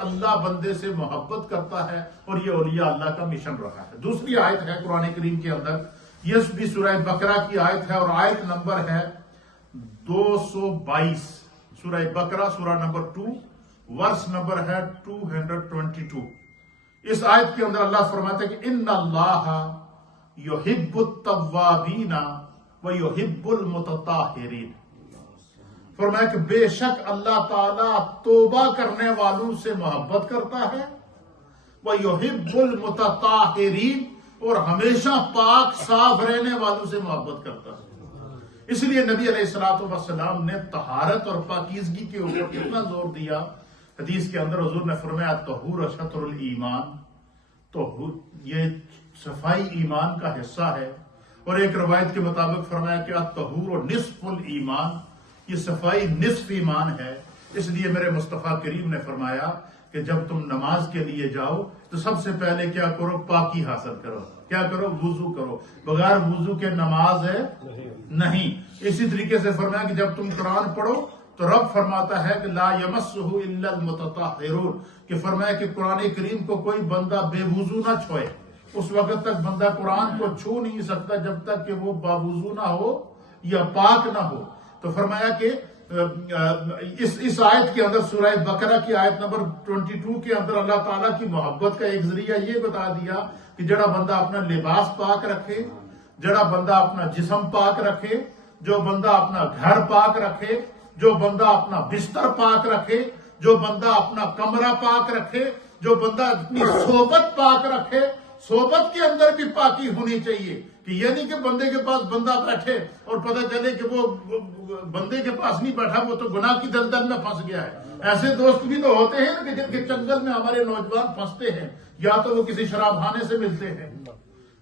اللہ بندے سے محبت کرتا ہے اور یہ اولیاء اللہ کا مشن رہا ہے۔ دوسری آیت ہے قرآن کریم کے اندر، یہ بھی سورہ بقرہ کی آیت ہے اور آیت نمبر ہے 222، سورہ بقرہ سورہ نمبر 2 ورس نمبر ہے 222۔ اس آیت کے اندر اللہ فرماتے ہیں کہ ان اللہ یحب التوابین ویحب المتطہرین، فرمایا کہ بے شک اللہ تعالیٰ توبہ کرنے والوں سے محبت کرتا ہے، وَيُحِبُّ الْمُتَطَّهِرِينَ، اور ہمیشہ پاک صاف رہنے والوں سے محبت کرتا ہے۔ اس لیے نبی علیہ السلام نے طہارت اور پاکیزگی کے اوپر کتنا زور دیا۔ حدیث کے اندر حضور نے فرمایا طہور شطر الایمان، تو یہ صفائی ایمان کا حصہ ہے، اور ایک روایت کے مطابق فرمایا کہ الطہور نصف الایمان، یہ صفائی نصف ایمان ہے۔ اس لیے میرے مصطفیٰ کریم نے فرمایا کہ جب تم نماز کے لیے جاؤ تو سب سے پہلے کیا کرو؟ پاکی حاصل کرو۔ کیا کرو؟ وضو کرو۔ بغیر وضو کے نماز ہے نہیں۔ اسی طریقے سے فرمایا کہ جب تم قرآن پڑھو تو رب فرماتا ہے کہ لا یمسہ الا المتطہرون، کہ فرمایا کہ قرآن کریم کو کوئی بندہ بے وضو نہ چھوئے۔ اس وقت تک بندہ قرآن کو چھو نہیں سکتا جب تک کہ وہ باوضو نہ ہو یا پاک نہ ہو۔ تو فرمایا کہ اس آیت کے اندر سورہ بقرہ کی آیت نمبر 22 کے اندر اللہ تعالیٰ کی محبت کا ایک ذریعہ یہ بتا دیا کہ جڑا بندہ اپنا لباس پاک رکھے، جڑا بندہ اپنا جسم پاک رکھے، جو بندہ اپنا گھر پاک رکھے، جو بندہ اپنا بستر پاک رکھے، جو بندہ اپنا کمرہ پاک رکھے، جو بندہ اپنی صحبت پاک رکھے۔ صحبت کے اندر بھی پاکی ہونی چاہیے، کہ یہ نہیں کہ بندے کے پاس بندہ بیٹھے اور پتہ چلے کہ وہ بندے کے پاس نہیں بیٹھا، وہ تو گناہ کی دلدل میں پھنس گیا ہے۔ ایسے دوست بھی تو ہوتے ہیں کہ جن کے چنگل میں ہمارے نوجوان پھنستے ہیں، یا تو وہ کسی شراب خانے سے ملتے ہیں،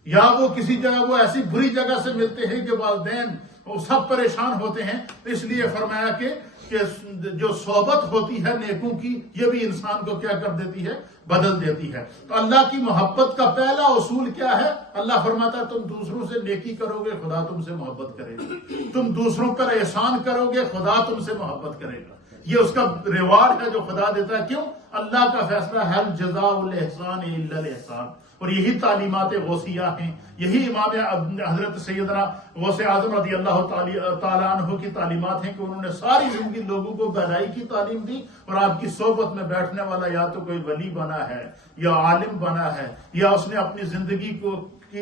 یا وہ کسی جگہ وہ ایسی بری جگہ سے ملتے ہیں کہ والدین وہ سب پریشان ہوتے ہیں۔ اس لیے فرمایا کہ جو صحبت ہوتی ہے نیکوں کی، یہ بھی انسان کو کیا کر دیتی ہے؟ بدل دیتی ہے۔ تو اللہ کی محبت کا پہلا اصول کیا ہے؟ اللہ فرماتا ہے تم دوسروں سے نیکی کرو گے خدا تم سے محبت کرے گا، تم دوسروں پر احسان کرو گے خدا تم سے محبت کرے گا۔ یہ اس کا ریوارڈ ہے جو خدا دیتا ہے۔ کیوں؟ اللہ کا فیصلہ ہے جزاء الاحسان الا الاحسان، اور یہی تعلیمات غوثیہ ہیں، یہی امام حضرت سیدنا غوث اعظم رضی اللہ تعالیٰ عنہ کی تعلیمات ہیں کہ انہوں نے ساری زندگی لوگوں کو بھلائی کی تعلیم دی، اور آپ کی صحبت میں بیٹھنے والا یا تو کوئی ولی بنا ہے یا عالم بنا ہے، یا اس نے اپنی زندگی کی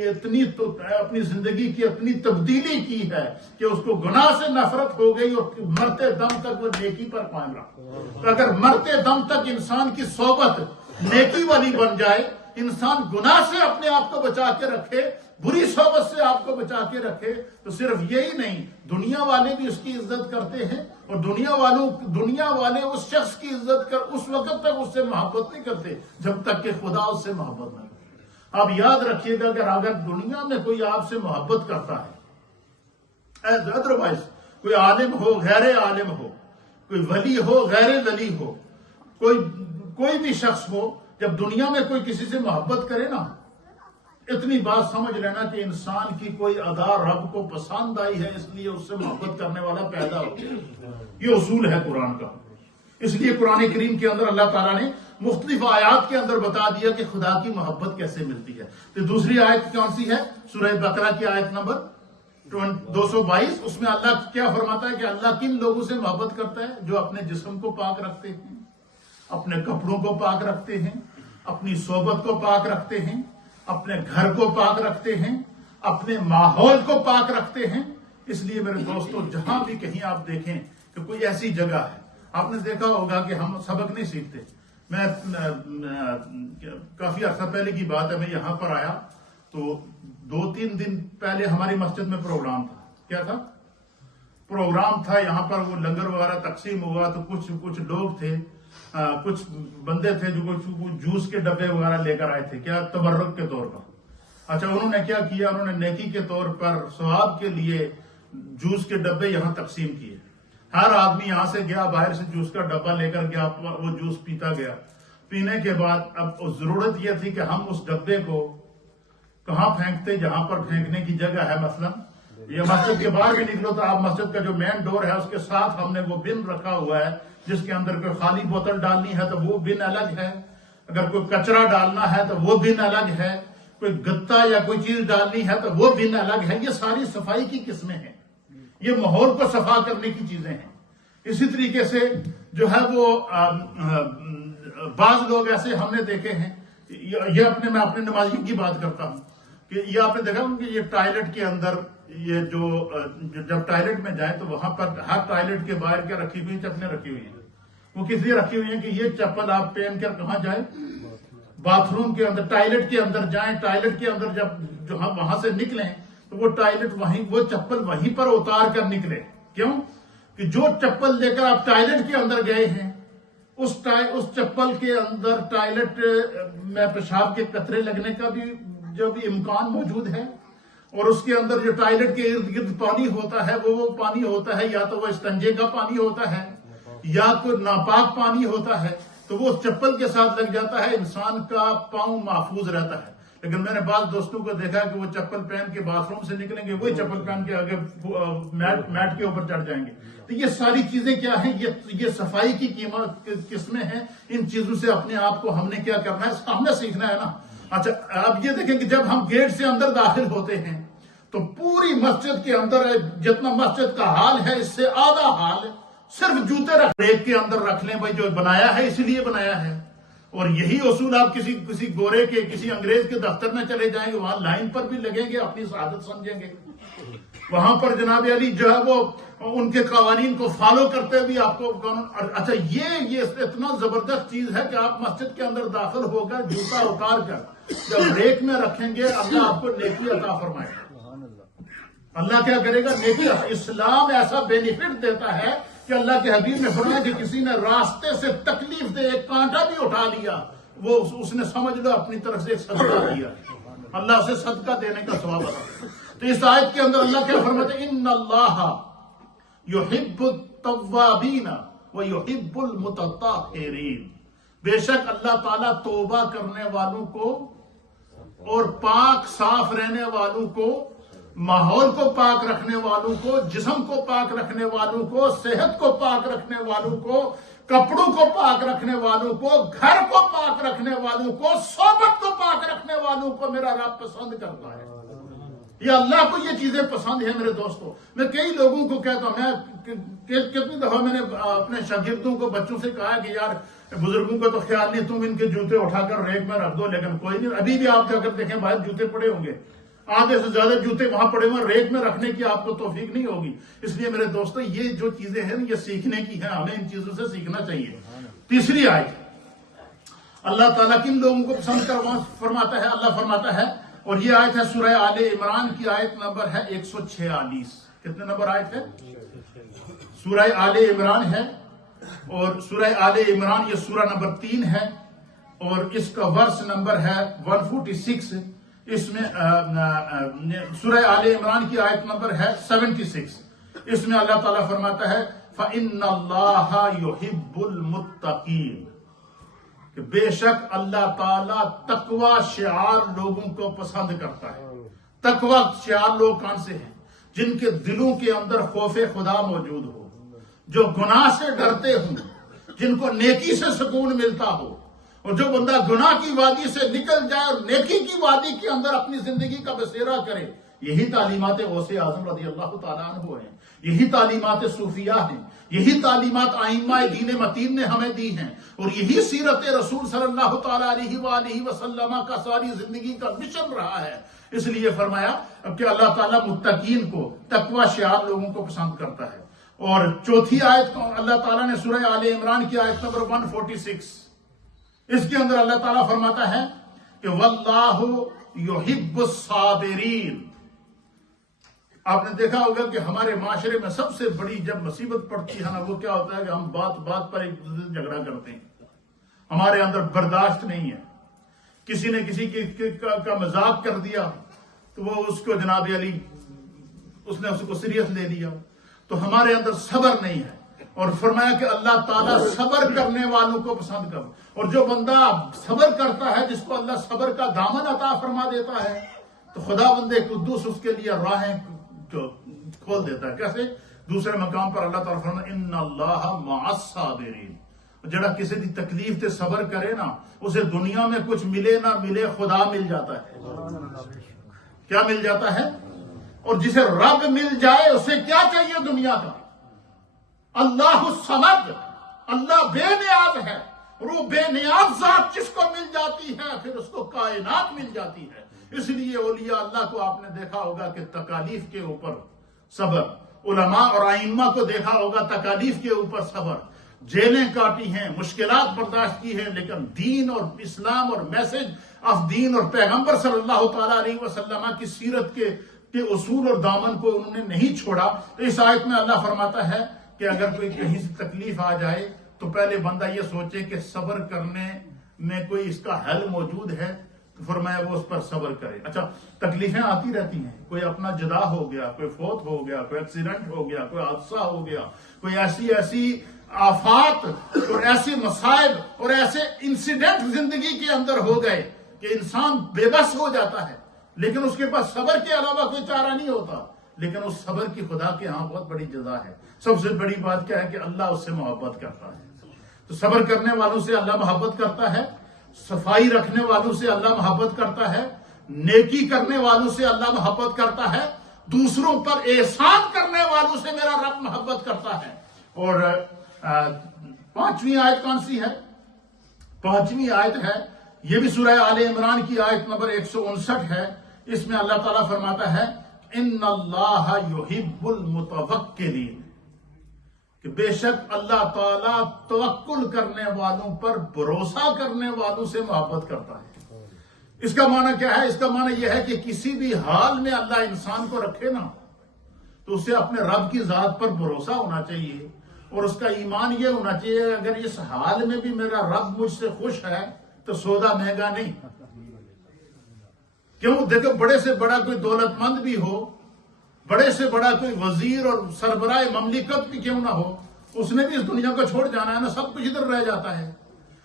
اتنی تبدیلی کی ہے کہ اس کو گناہ سے نفرت ہو گئی اور مرتے دم تک وہ نیکی پر قائم رہا۔ تو اگر مرتے دم تک انسان کی صحبت نیکی والی بن جائے، انسان گناہ سے اپنے آپ کو بچا کے رکھے، بری صحبت سے آپ کو بچا کے رکھے، تو صرف یہی نہیں، دنیا والے بھی اس کی عزت کرتے ہیں، اور دنیا والے اس شخص کی عزت کر اس وقت تک اس سے محبت نہیں کرتے جب تک کہ خدا اس سے محبت نہ کرے۔ آپ یاد رکھیے گا کہ اگر دنیا میں کوئی آپ سے محبت کرتا ہے، ادروائز کوئی عالم ہو غیر عالم ہو، کوئی ولی ہو غیر ولی ہو، کوئی بھی شخص ہو، جب دنیا میں کوئی کسی سے محبت کرے نا، اتنی بات سمجھ لینا کہ انسان کی کوئی ادا رب کو پسند آئی ہے، اس لیے اس سے محبت کرنے والا پیدا ہو گیا۔ یہ اصول ہے قرآن کا۔ اس لیے قرآن کریم کے اندر اللہ تعالیٰ نے مختلف آیات کے اندر بتا دیا کہ خدا کی محبت کیسے ملتی ہے۔ تو دوسری آیت کون سی ہے؟ سورہ بقرہ کی آیت نمبر 222۔ اس میں اللہ کیا فرماتا ہے کہ اللہ کن لوگوں سے محبت کرتا ہے؟ جو اپنے جسم کو پاک رکھتے ہیں، اپنے کپڑوں کو پاک رکھتے ہیں، اپنی صحبت کو پاک رکھتے ہیں، اپنے گھر کو پاک رکھتے ہیں، اپنے ماحول کو پاک رکھتے ہیں۔ اس لیے میرے دوستو، جہاں بھی کہیں آپ دیکھیں کہ کوئی ایسی جگہ ہے، آپ نے دیکھا ہوگا کہ ہم سبق نہیں سیکھتے۔ میں کافی عرصہ پہلے کی بات ہے، میں یہاں پر آیا تو 2-3 دن پہلے ہماری مسجد میں پروگرام تھا۔ کیا تھا؟ پروگرام تھا، یہاں پر وہ لنگر وغیرہ تقسیم ہوا، تو کچھ لوگ تھے، کچھ بندے تھے جو جوس کے ڈبے وغیرہ لے کر آئے تھے، کیا تبرک کے طور پر۔ اچھا، انہوں نے کیا کیا؟ انہوں نے نیکی کے طور پر ثواب کے لیے جوس کے ڈبے یہاں تقسیم کیے۔ ہر آدمی یہاں سے گیا، باہر سے جوس کا ڈبہ لے کر گیا، وہ جوس پیتا گیا۔ پینے کے بعد اب ضرورت یہ تھی کہ ہم اس ڈبے کو کہاں پھینکتے؟ جہاں پر پھینکنے کی جگہ ہے، مثلا یہ مسجد کے باہر بھی نکلو تو آپ مسجد کا جو مین ڈور ہے اس کے ساتھ ہم نے وہ بن رکھا ہوا ہے جس کے اندر کوئی خالی بوتل ڈالنی ہے تو وہ بن الگ ہے، اگر کوئی کچرا ڈالنا ہے تو وہ بن الگ ہے، کوئی گتا یا کوئی چیز ڈالنی ہے تو وہ بن الگ ہے۔ یہ ساری صفائی کی قسمیں ہیں، یہ ماحول کو صفا کرنے کی چیزیں ہیں۔ اسی طریقے سے جو ہے وہ بعض لوگ ایسے ہم نے دیکھے ہیں، یہ میں اپنے نمازی کی بات کرتا ہوں کہ یہ آپ نے دیکھا کہ یہ ٹوائلٹ کے اندر یہ جو جب ٹوائلٹ میں جائیں تو وہاں پر ہر ٹوائلٹ کے باہر کیا رکھی ہوئی، چپلیں رکھی ہوئی ہیں۔ وہ کس لیے رکھی ہوئی ہیں کہ یہ چپل آپ پہن کر کہاں جائیں، باتھ روم کے اندر، ٹوائلٹ کے اندر جائیں، ٹوائلٹ کے اندر جب جو ہم وہاں سے نکلیں تو وہ ٹوائلٹ وہیں، وہ چپل وہیں پر اتار کر نکلے۔ کیوں کہ جو چپل لے کر آپ ٹوائلٹ کے اندر گئے ہیں اس چپل کے اندر ٹوائلٹ میں پیشاب کے قطرے لگنے کا بھی جو بھی امکان موجود ہے، اور اس کے اندر جو ٹوائلٹ کے ارد گرد پانی ہوتا ہے وہ پانی ہوتا ہے یا تو وہ استنجے کا پانی ہوتا ہے یا کوئی ناپاک پانی ہوتا ہے، تو وہ چپل کے ساتھ لگ جاتا ہے، انسان کا پاؤں محفوظ رہتا ہے۔ لیکن میں نے بعض دوستوں کو دیکھا کہ وہ چپل پہن کے باتھ روم سے نکلیں گے، وہی چپل پہن کے آگے میٹ کے اوپر چڑھ جائیں گے۔ تو یہ ساری چیزیں کیا ہیں، یہ صفائی کی قسمیں ہیں۔ ان چیزوں سے اپنے آپ کو ہم نے کیا کرنا ہے، ہم نے سیکھنا ہے نا۔ اچھا اب یہ دیکھیں کہ جب ہم گیٹ سے اندر داخل ہوتے ہیں تو پوری مسجد کے اندر جتنا مسجد کا حال ہے اس سے آدھا حال صرف جوتے ریک کے اندر رکھ لیں، بھائی جو بنایا ہے اسی لیے بنایا ہے۔ اور یہی اصول آپ کسی گورے کے، کسی انگریز کے دفتر میں چلے جائیں گے، وہاں لائن پر بھی لگیں گے، اپنی سعادت سمجھیں گے، وہاں پر جناب علی جو ہے وہ ان کے قوانین کو فالو کرتے ہوئے آپ کو۔ اچھا یہ اتنا زبردست چیز ہے کہ آپ مسجد کے اندر داخل ہو کر جوتا اتار کر جب ریک میں رکھیں گے، اللہ آپ کو نیکی عطا فرمائے گا۔ اللہ کیا کرے گا، نیکی۔ اسلام ایسا بینیفٹ دیتا ہے کہ اللہ کے حبیب نے فرمایا کہ کسی نے راستے سے تکلیف دے ایک کانٹا بھی اٹھا لیا، وہ اس نے سمجھ لو اپنی طرف سے ایک صدقہ دیا، اللہ اسے صدقہ دینے کا ثواب عطا۔ تو اس آیت کے اندر اللہ کیا فرماتے ہیں، ان اللہ یحب التوابین ویحب المتطہرین۔ بے شک اللہ تعالیٰ توبہ کرنے والوں کو اور پاک صاف رہنے والوں کو، ماحول کو پاک رکھنے والوں کو، جسم کو پاک رکھنے والوں کو، صحت کو پاک رکھنے والوں کو، کپڑوں کو پاک رکھنے والوں کو، گھر کو پاک رکھنے والوں کو، صحبت کو پاک رکھنے والوں کو میرا رب پسند کرتا ہے۔ یہ اللہ کو یہ چیزیں پسند ہیں میرے دوستوں۔ میں کئی لوگوں کو کہتا ہوں، میں کتنی دفعہ میں نے اپنے شاگردوں کو، بچوں سے کہا کہ یار بزرگوں کا تو خیال نہیں، تم ان کے جوتے اٹھا کر ریک میں رکھ دو، لیکن کوئی نہیں، ابھی بھی آپ جا کر دیکھیں باہر جوتے پڑے ہوں گے، آدھے سے زیادہ جوتے وہاں پڑے ہوئے، ریک میں رکھنے کی آپ کو توفیق نہیں ہوگی۔ اس لیے میرے دوستو یہ جو چیزیں ہیں یہ سیکھنے کی ہیں، ہمیں ان چیزوں سے سیکھنا چاہیے۔ تیسری آیت، اللہ تعالیٰ کن لوگوں کو پسند فرماتا ہے، اللہ فرماتا ہے، اور یہ آیت ہے سورہ آل عمران کی آیت نمبر ہے 146۔ کتنے نمبر آیت ہے؟ سورہ آل عمران ہے، اور سورہ آل عمران یہ سورہ نمبر 3 ہے، اور اس کا ورس نمبر ہے 146۔ اس میں سورہ آل عمران کی آیت نمبر ہے 76۔ اس میں اللہ تعالیٰ فرماتا ہے فَإِنَّ اللَّهَ يُحِبُّ الْمُتَّقِينَ، کہ بے شک اللہ تعالیٰ تقوی شعار لوگوں کو پسند کرتا ہے۔ تقوی شعار لوگ کون سے ہیں؟ جن کے دلوں کے اندر خوف خدا موجود ہو، جو گناہ سے ڈرتے ہوں، جن کو نیکی سے سکون ملتا ہو، اور جو بندہ گناہ کی وادی سے نکل جائے اور نیکی کی وادی کے اندر اپنی زندگی کا بسیرا کرے۔ یہی تعلیمات غوث اعظم رضی اللہ تعالیٰ عنہ ہیں، یہی تعلیمات صوفیہ ہیں، یہی تعلیمات ائمہ دین متین نے ہمیں دی ہیں، اور یہی سیرت رسول صلی اللہ تعالیٰ علیہ وآلہ وسلم کا ساری زندگی کا مشن رہا ہے۔ اس لیے فرمایا کہ اللہ تعالیٰ متقین کو، تقوی شعار لوگوں کو پسند کرتا ہے۔ اور چوتھی آیت کو اللہ تعالیٰ نے سورہ آل عمران کی آیت نمبر 146، اس کے اندر اللہ تعالیٰ فرماتا ہے کہ واللہ یحب الصابرین۔ آپ نے دیکھا ہوگا کہ ہمارے معاشرے میں سب سے بڑی جب مصیبت پڑتی ہے نا، وہ کیا ہوتا ہے کہ ہم بات بات پر ایک دوسرے سے جھگڑا کرتے ہیں، ہمارے اندر برداشت نہیں ہے۔ کسی نے کسی کا مذاق کر دیا تو وہ اس کو جناب علی اس نے اس کو سیریس لے لیا، تو ہمارے اندر صبر نہیں ہے۔ اور فرمایا کہ اللہ تعالیٰ صبر کرنے والوں کو پسند کر، اور جو بندہ صبر کرتا ہے، جس کو اللہ صبر کا دامن عطا فرما دیتا ہے، تو خدا بندے قدوس اس کے لیے راہیں کھول دیتا ہے۔ کیسے؟ دوسرے مقام پر اللہ تعالیٰ فرماتا ہے ان اللہ مع الصابرین، جڑا کسی دی تکلیف تے صبر کرے نا، اسے دنیا میں کچھ ملے نہ ملے خدا مل جاتا ہے۔ کیا مل جاتا ہے؟ اور جسے رب مل جائے اسے کیا چاہیے دنیا کا؟ اللہ الصمد، اللہ بے نیاز ہے، اور وہ بے نیاز ذات جس کو مل جاتی ہے پھر اس کو کائنات مل جاتی ہے۔ اس لیے اولیاء اللہ کو آپ نے دیکھا ہوگا کہ تکالیف کے اوپر صبر، علماء اور ائمہ کو دیکھا ہوگا تکالیف کے اوپر صبر، جیلیں کاٹی ہیں، مشکلات برداشت کی ہیں، لیکن دین اور اسلام اور میسج آف دین اور پیغمبر صلی اللہ تعالی علیہ وسلم کی سیرت کے اصول اور دامن کو انہوں نے نہیں چھوڑا۔ تو اس آیت میں اللہ فرماتا ہے کہ اگر کوئی کہیں سے تکلیف آ جائے تو پہلے بندہ یہ سوچے کہ صبر کرنے میں کوئی اس کا حل موجود ہے، تو فرمایا وہ اس پر صبر کرے۔ اچھا، تکلیفیں آتی رہتی ہیں، کوئی اپنا جدا ہو گیا، کوئی فوت ہو گیا، کوئی ایکسیڈنٹ ہو گیا، کوئی حادثہ ہو گیا، کوئی ایسی آفات اور ایسے مسائل اور ایسے انسیڈنٹ زندگی کے اندر ہو گئے کہ انسان بے بس ہو جاتا ہے، لیکن اس کے پاس صبر کے علاوہ کوئی چارہ نہیں ہوتا، لیکن اس صبر کی خدا کے ہاں بہت بڑی جزا ہے۔ سب سے بڑی بات کیا ہے کہ اللہ اس سے محبت کرتا ہے۔ تو صبر کرنے والوں سے اللہ محبت کرتا ہے، صفائی رکھنے والوں سے اللہ محبت کرتا ہے، نیکی کرنے والوں سے اللہ محبت کرتا ہے، دوسروں پر احسان کرنے والوں سے میرا رب محبت کرتا ہے۔ اور پانچویں آیت کون سی ہے؟ پانچویں آیت ہے، یہ بھی سورہ آل عمران کی آیت نمبر 159 ہے۔ اس میں اللہ تعالیٰ فرماتا ہے ان اللہ یحب المتوکلین، کہ بے شک اللہ تعالیٰ توکل کرنے والوں پر بھروسہ کرنے والوں سے محبت کرتا ہے۔ اس کا معنی کیا ہے؟ اس کا معنی یہ ہے کہ کسی بھی حال میں اللہ انسان کو رکھے نا تو اسے اپنے رب کی ذات پر بھروسہ ہونا چاہیے، اور اس کا ایمان یہ ہونا چاہیے اگر اس حال میں بھی میرا رب مجھ سے خوش ہے تو سودا مہنگا نہیں۔ کیوں؟ دیکھو، بڑے سے بڑا کوئی دولت مند بھی ہو، بڑے سے بڑا کوئی وزیر اور سربراہ مملکت بھی کیوں نہ ہو، اس نے بھی اس دنیا کو چھوڑ جانا ہے نا، سب کچھ ادھر رہ جاتا ہے۔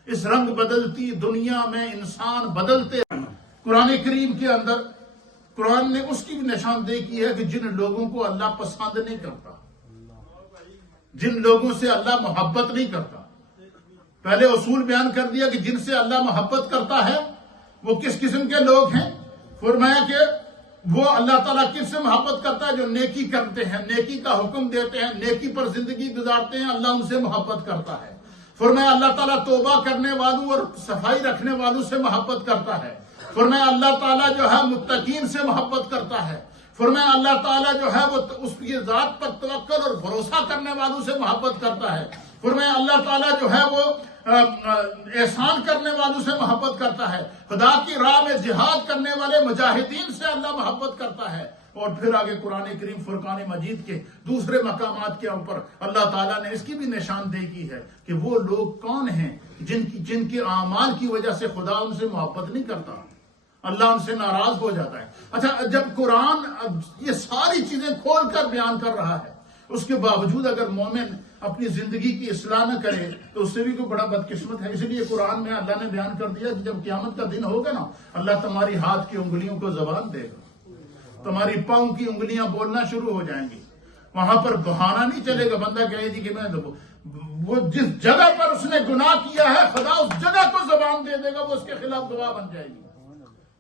اس رنگ بدلتی دنیا میں انسان بدلتے ہیں۔ قرآن کریم کے اندر قرآن نے اس کی بھی نشاندہی کی ہے کہ جن لوگوں کو اللہ پسند نہیں کرتا، جن لوگوں سے اللہ محبت نہیں کرتا، پہلے اصول بیان کر دیا کہ جن سے اللہ محبت کرتا ہے وہ کس قسم کے لوگ ہیں۔ فرمایا کہ وہ اللہ تعالیٰ کس سے محبت کرتا ہے؟ جو نیکی کرتے ہیں، نیکی کا حکم دیتے ہیں، نیکی پر زندگی گزارتے ہیں، اللہ ان سے محبت کرتا ہے۔ فرمایا اللہ تعالیٰ توبہ کرنے والوں اور صفائی رکھنے والوں سے محبت کرتا ہے۔ فرمایا اللہ تعالیٰ جو ہے متقین سے محبت کرتا ہے۔ فرمایا اللہ تعالیٰ جو ہے وہ اس کی ذات پر توکل اور بھروسہ کرنے والوں سے محبت کرتا ہے۔ فرمایا اللہ تعالیٰ جو ہے وہ احسان کرنے والوں سے محبت کرتا ہے، خدا کی راہ میں جہاد کرنے والے مجاہدین سے اللہ محبت کرتا ہے۔ اور پھر آگے قرآن کریم فرقان مجید کے دوسرے مقامات کے اوپر اللہ تعالیٰ نے اس کی بھی نشاندہی کی ہے کہ وہ لوگ کون ہیں جن کے اعمال کی وجہ سے خدا ان سے محبت نہیں کرتا، اللہ ان سے ناراض ہو جاتا ہے۔ اچھا، جب قرآن یہ ساری چیزیں کھول کر بیان کر رہا ہے، اس کے باوجود اگر مومن اپنی زندگی کی اصلاح نہ کرے تو اس سے بھی کوئی بڑا بدقسمت ہے۔ اس لیے قرآن میں اللہ نے بیان کر دیا کہ جب قیامت کا دن ہوگا نا، اللہ تمہاری ہاتھ کی انگلیوں کو زبان دے گا، تمہاری پاؤں کی انگلیاں بولنا شروع ہو جائیں گی۔ وہاں پر بہانہ نہیں چلے گا، بندہ کہے جی کہ میں وہ جس جگہ پر اس نے گناہ کیا ہے خدا اس جگہ کو زبان دے دے گا، وہ اس کے خلاف گواہ بن جائے گی۔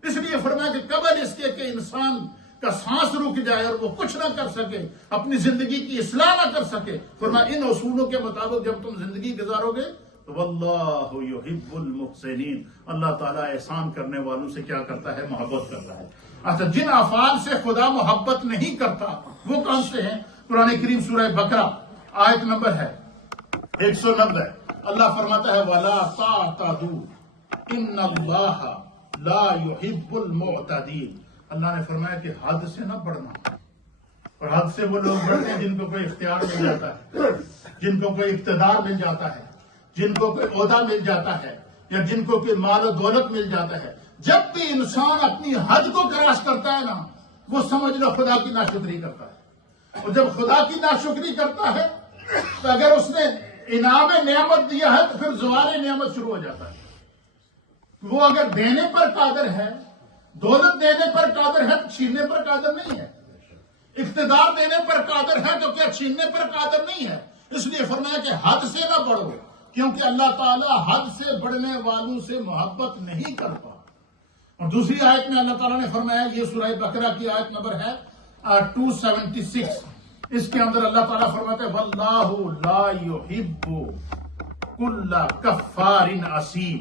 اس لیے فرمایا کہ قبل اس کے کہ انسان کا سانس رک جائے اور وہ کچھ نہ کر سکے، اپنی زندگی کی اصلاح نہ کر سکے، فرمایا ان اصولوں کے مطابق جب تم زندگی گزارو گے تو واللہ یحب المحسنین، اللہ تعالیٰ احسان کرنے والوں سے کیا کرتا ہے؟ محبت کرتا ہے۔ اچھا، جن افعال سے خدا محبت نہیں کرتا وہ کون سے ہیں؟ قرآن کریم سورہ بقرہ آیت نمبر ہے 190، اللہ فرماتا ہے وَلَا تَعْتَدُوا إِنَّ اللَّهَ لَا يُحِبُّ الْمُعْتَدِينَ۔ اللہ نے فرمایا کہ حد سے نہ بڑھنا، اور حد سے وہ لوگ بڑھتے ہیں جن کو کوئی اختیار مل جاتا ہے، جن کو کوئی اقتدار مل جاتا ہے، جن کو کوئی عہدہ مل جاتا ہے، یا جن کو کوئی مال و دولت مل جاتا ہے۔ جب بھی انسان اپنی حد کو کراس کرتا ہے نا، وہ سمجھ لو خدا کی ناشکری کرتا ہے، اور جب خدا کی ناشکری کرتا ہے تو اگر اس نے انعام نعمت دیا ہے تو پھر زوال نعمت شروع ہو جاتا ہے۔ وہ اگر دینے پر قادر ہے، دولت دینے پر قادر ہے، چھیننے پر قادر نہیں ہے۔ اقتدار دینے پر قادر ہے تو کیا چھیننے پر قادر نہیں ہے؟ اس لیے فرمایا کہ حد سے نہ بڑھو، کیونکہ اللہ تعالیٰ حد سے بڑھنے والوں سے محبت نہیں کرتا۔ اور دوسری آیت میں اللہ تعالیٰ نے فرمایا، یہ سورہ بقرہ کی آیت نمبر ہے 276، اس کے اندر اللہ تعالیٰ فرماتا ہے وَاللَّهُ لَا يُحِبُّ كُلَّ كَفَّارٍ عَصِيمٍ،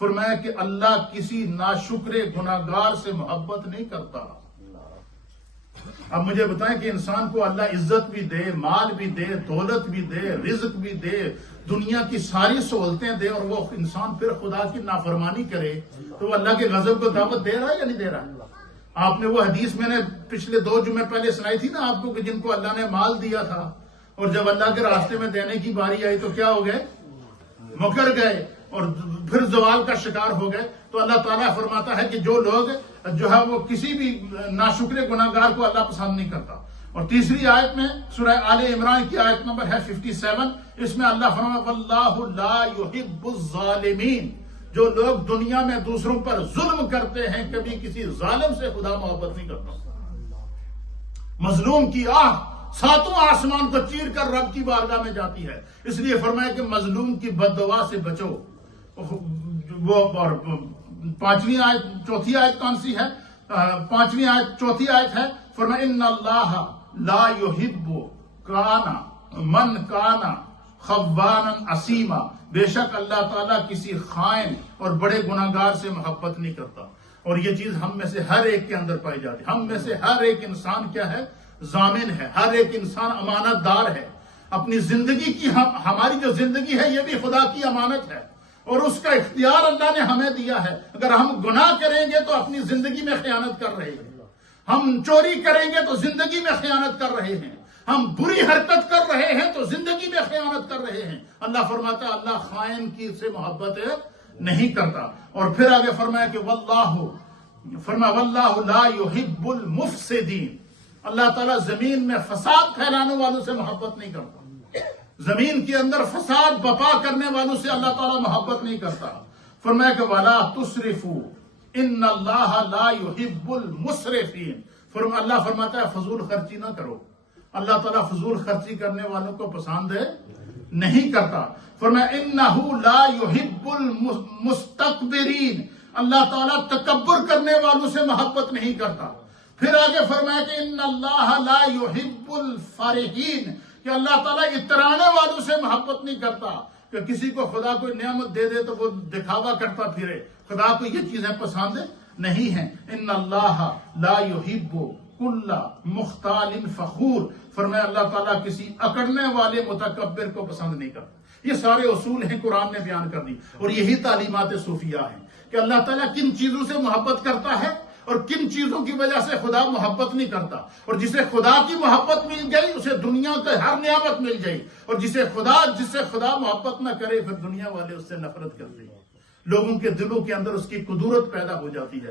فرمایا کہ اللہ کسی ناشکر گناہگار سے محبت نہیں کرتا۔ اب مجھے بتائیں کہ انسان کو اللہ عزت بھی دے، مال بھی دے، دولت بھی دے، رزق بھی دے، دنیا کی ساری سہولتیں دے، اور وہ انسان پھر خدا کی نافرمانی کرے تو وہ اللہ کے غضب کو دعوت دے رہا ہے یا نہیں دے رہا؟ آپ نے وہ حدیث میں نے پچھلے 2 جمعے پہلے سنائی تھی نا آپ کو، کہ جن کو اللہ نے مال دیا تھا اور جب اللہ کے راستے میں دینے کی باری آئی تو کیا ہو گئے؟ مکر گئے اور پھر زوال کا شکار ہو گئے۔ تو اللہ تعالیٰ فرماتا ہے کہ جو لوگ جو ہے وہ کسی بھی ناشکر گناہگار کو اللہ پسند نہیں کرتا۔ اور تیسری آیت میں سورہ آل عمران کی آیت نمبر ہے 57، اس میں اللہ فرماتا ہے وَاللَّهُ لَا يُحِبُّ الظَّالِمِينَ، جو لوگ دنیا میں دوسروں پر ظلم کرتے ہیں کبھی کسی ظالم سے خدا محبت نہیں کرتا۔ مظلوم کی آہ 7 آسمان کو چیر کر رب کی بارگاہ میں جاتی ہے، اس لیے فرمایا کہ مظلوم کی بد دعا سے بچو۔ وہ اور 5ویں آیت 4تھی آیت کون سی ہے؟ 5ویں آیت 4تھی آیت ہے، فرمایا ان اللہ لا يحب من کان خوانا اثیما، بے شک اللہ تعالیٰ کسی خائن اور بڑے گناہگار سے محبت نہیں کرتا۔ اور یہ چیز ہم میں سے ہر ایک کے اندر پائی جاتی ہے۔ ہم میں سے ہر ایک انسان کیا ہے؟ ضامن ہے، ہر ایک انسان امانت دار ہے۔ اپنی زندگی کی ہماری جو زندگی ہے یہ بھی خدا کی امانت ہے، اور اس کا اختیار اللہ نے ہمیں دیا ہے۔ اگر ہم گناہ کریں گے تو اپنی زندگی میں خیانت کر رہے ہیں، ہم چوری کریں گے تو زندگی میں خیانت کر رہے ہیں، ہم بری حرکت کر رہے ہیں تو زندگی میں خیانت کر رہے ہیں۔ اللہ فرماتا ہے اللہ خائن کی سے محبت نہیں کرتا۔ اور پھر آگے فرمایا کہ واللہ لا يحب المفسدین، اللہ تعالیٰ زمین میں فساد پھیلانے والوں سے محبت نہیں کرتا، زمین کے اندر فساد بپا کرنے والوں سے اللہ تعالیٰ محبت نہیں کرتا۔ فرمایا کہ وَلَا تُسْرِفُوا إِنَّ اللَّهَ لَا يُحِبُّ الْمُسْرِفِينَ، اللہ فرماتا ہے فضول خرچی نہ کرو، اللہ تعالیٰ فضول خرچی کرنے والوں کو پسند نہیں کرتا۔ فرمایا إِنَّهُ لَا يُحِبُّ الْمُسْتَكْبِرِينَ، اللہ تعالیٰ تکبر کرنے والوں سے محبت نہیں کرتا۔ پھر آگے فرمایا کہ إِنَّ اللَّهَ لَا يُحِبُّ الْفَرِحِينَ، کہ اللہ تعالیٰ اترانے والوں سے محبت نہیں کرتا، کہ کسی کو خدا کوئی نعمت دے دے تو وہ دکھاوا کرتا پھرے، خدا کو یہ چیزیں پسند نہیں ہیں۔ ان اللہ لا يحب کل مختال فخور، فرمایا اللہ تعالیٰ کسی اکڑنے والے متکبر کو پسند نہیں کرتا۔ یہ سارے اصول ہیں قرآن نے بیان کر دی، اور یہی تعلیمات صوفیہ ہیں کہ اللہ تعالیٰ کن چیزوں سے محبت کرتا ہے اور کن چیزوں کی وجہ سے خدا محبت نہیں کرتا۔ اور جسے خدا کی محبت مل گئی اسے دنیا کا ہر نعمت مل جائے، اور جس سے خدا محبت نہ کرے پھر دنیا والے اس سے نفرت کرتے ہیں، لوگوں کے دلوں کے اندر اس کی قدرت پیدا ہو جاتی ہے۔